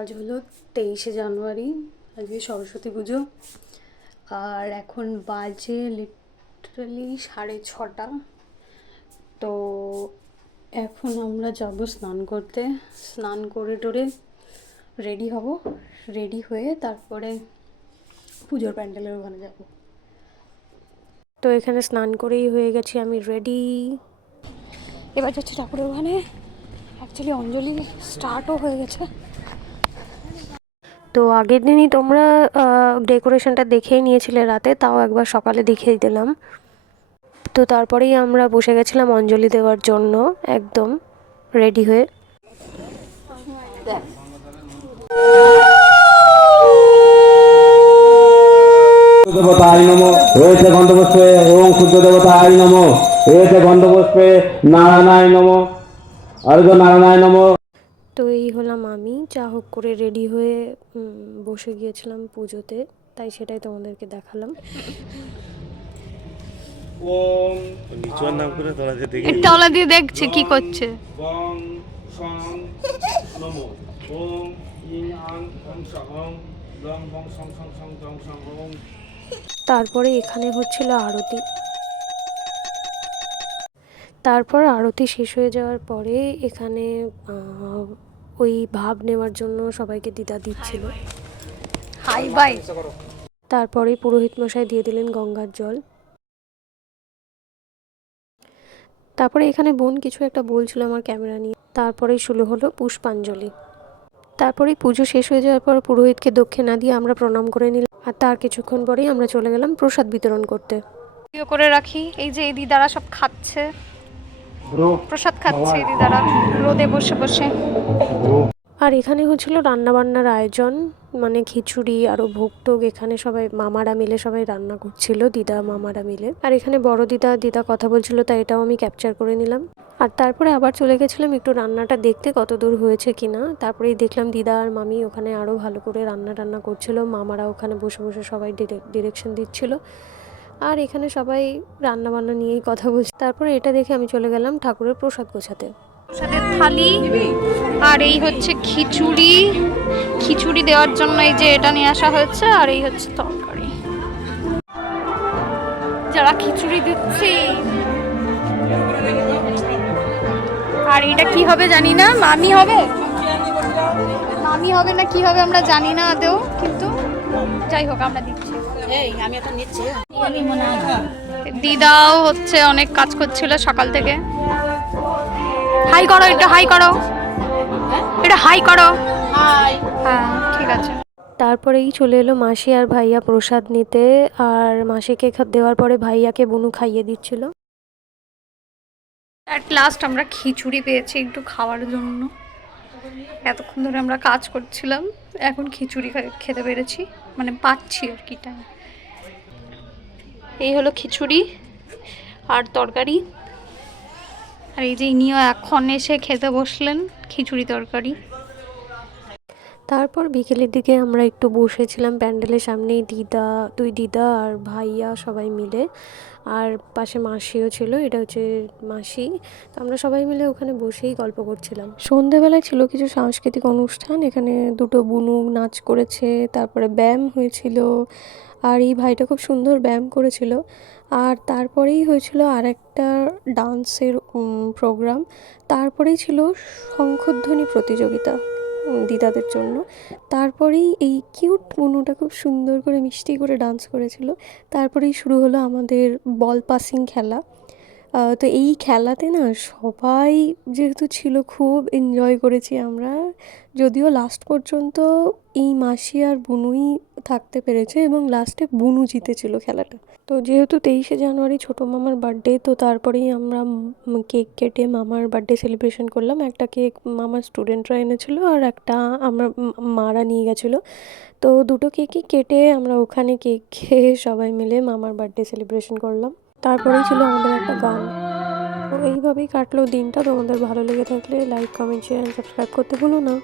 আজ হলো তেইশে জানুয়ারি, আজকে সরস্বতী পুজো। আর এখন বাজে লিটারালি সাড়ে ছটা। তো এখন আমরা যাব স্নান করতে। স্নান করে টোরে রেডি হব। রেডি হয়ে তারপরে পুজোর প্যান্ডেলের ওখানে যাব। তো এখানে স্নান করেই হয়ে গেছি আমি রেডি এবার যাচ্ছি ঠাকুরের ওখানে। অ্যাকচুয়ালি অঞ্জলি স্টার্টও হয়ে গেছে। তো আগের দিনই তোমরা ডেকোরেশনটা দেখেই নিয়েছিলে রাতে, তাও একবার সকালে দেখিয়ে দিলাম। তো তারপরেই আমরা বসে গেছিলাম অঞ্জলি দেওয়ার জন্য, একদম রেডি হয়ে। দেবতায় নম হয়েছে গন্ধপুষ্পে ওং সূর্য দেবতায় নম হয়েছে গন্ধপুষ্পে, নারায়ণায় নম অর্ঘ নারায়ণায় নম। তো এই হলাম আমি। যা হোক করে রেডি হয়ে বসে গিয়েছিলাম পুজোতে তাই সেটাই তোমাদেরকে দেখালাম। নাম করে তলা দিয়ে দেখছে কি করছে। তারপরে এখানে হচ্ছিল আরতি। তারপর আরতি শেষ হয়ে যাওয়ার পরে এখানে ওই ভাব নেওয়ার জন্য সবাইকে দিদা দিচ্ছিল। হাই বাই তারপরে পুরোহিত মশাই দিয়ে দিলেন গঙ্গার জল। তারপরে এখানে বোন কিছু একটা বলছিল আমার ক্যামেরা নিয়ে। তারপরেই শুরু হলো পুষ্পাঞ্জলি। তারপরেই পুজো শেষ হয়ে যাওয়ার পর পুরোহিতকে দক্ষিণা দিয়ে আমরা প্রণাম করে নিলাম। আর তার কিছুক্ষণ পরেই আমরা চলে গেলাম প্রসাদ বিতরণ করতে। করে রাখি। এই যে এই দিদারা সব খাচ্ছে। প্রসাদ খাচ্ছে দিদারা রোদে বসে বসে। আর এখানে হচ্ছিল রান্নাবান্নার আয়োজন মানে খিচুড়ি আরও ভোগ টোগ এখানে সবাই মামারা মিলে সবাই রান্না করছিল দিদা মামারা মিলে। আর এখানে বড় দিদা দিদা কথা বলছিল তাই এটাও আমি ক্যাপচার করে নিলাম। আর তারপরে আবার চলে গেছিলাম একটু রান্নাটা দেখতে কত দূর হয়েছে কিনা। তারপরেই দেখলাম দিদা আর মামি ওখানে আরও ভালো করে রান্না টান্না করছিল মামারা ওখানে বসে বসে সবাই ডিরেকশন দিচ্ছিল। আর এখানে সবাই রান্না বান্না নিয়েই কথা বলছে। তারপরে এটা দেখে আমি চলে গেলাম ঠাকুরের প্রসাদ গোছাতে। প্রসাদের থালি আর এই হচ্ছে খিচুড়ি। খিচুড়ি দেওয়ার জন্য এই যে এটা নিয়ে আসা হয়েছে আর এই হচ্ছে তরকারি। যারা খিচুড়ি দিচ্ছে। আর এটা কি হবে জানি না। মামি হবে? মামি হবে না, কি হবে আমরা জানি না আদেও কিন্তু যাই হোক আমরা দিচ্ছি। দিদাও হচ্ছে অনেক কাজ করছিল সকাল থেকে। হাই করো এটা হাই করো। এটা হাই করো। হ্যাঁ ঠিক আছে। তারপরেই চলে এলো মাসি আর ভাইয়া প্রসাদ নিতে আর মাসিকে দেওয়ার পরে ভাইয়াকে বুনু খাইয়ে দিচ্ছিল। অ্যাট লাস্ট আমরা খিচুড়ি পেয়েছি একটু খাওয়ার জন্য। এতক্ষণ ধরে আমরা কাজ করছিলাম। এখন খিচুড়ি খেতে পেরেছি। মানে পাচ্ছি আর কি টাইম এই হলো খিচুড়ি আর তরকারি। আর এই যে ইনিও এখন এসে খেতে বসলেন খিচুড়ি তরকারি। তারপর বিকেলের দিকে আমরা একটু বসেছিলাম প্যান্ডেলের সামনেই দিদা, দুই দিদা আর ভাইয়া সবাই মিলে। আর পাশে মাসিও ছিল, এটা হচ্ছে মাসি। তো আমরা সবাই মিলে ওখানে বসেই গল্প করছিলাম। সন্ধেবেলায় ছিল কিছু সাংস্কৃতিক অনুষ্ঠান, এখানে দুটো বুনু নাচ করেছে, তারপরে ব্যায়াম হয়েছিল। আর এই ভাইটা খুব সুন্দর ব্যায়াম করেছিল। আর তারপরেই হয়েছিল আরেকটা ডান্সের প্রোগ্রাম। তারপরেই ছিল শঙ্খধ্বনি প্রতিযোগিতা। দিদাদের জন্য। তারপরেই এই কিউট মনুটা খুব সুন্দর করে মিষ্টি করে ডান্স করেছিল। তারপরেই শুরু হলো আমাদের বল পাসিং খেলা। তো এই খেলাতে না সবাই যেহেতু ছিল খুব এনজয় করেছি আমরা, যদিও লাস্ট পর্যন্ত এই মাসি আর বুনুই থাকতে পেরেছে এবং লাস্টে বুনু জিতেছিল খেলাটা। তো যেহেতু তেইশে জানুয়ারি ছোটো মামার বার্থডে তো তারপরেই আমরা কেক কেটে মামার বার্থডে সেলিব্রেশন করলাম। একটা কেক মামার স্টুডেন্টরা এনেছিল আর একটা আমরা মারা নিয়ে গেছিল। তো দুটো কেকই কেটে আমরা ওখানে কেক খেয়ে সবাই মিলে মামার বার্থডে সেলিব্রেশন করলাম। তারপরেই ছিল আমাদের একটা গান। তো এইভাবেই কাটলো দিনটা। তোমাদের ভালো লেগে থাকলে লাইক কমেন্ট শেয়ার সাবস্ক্রাইব করতে ভুলো না।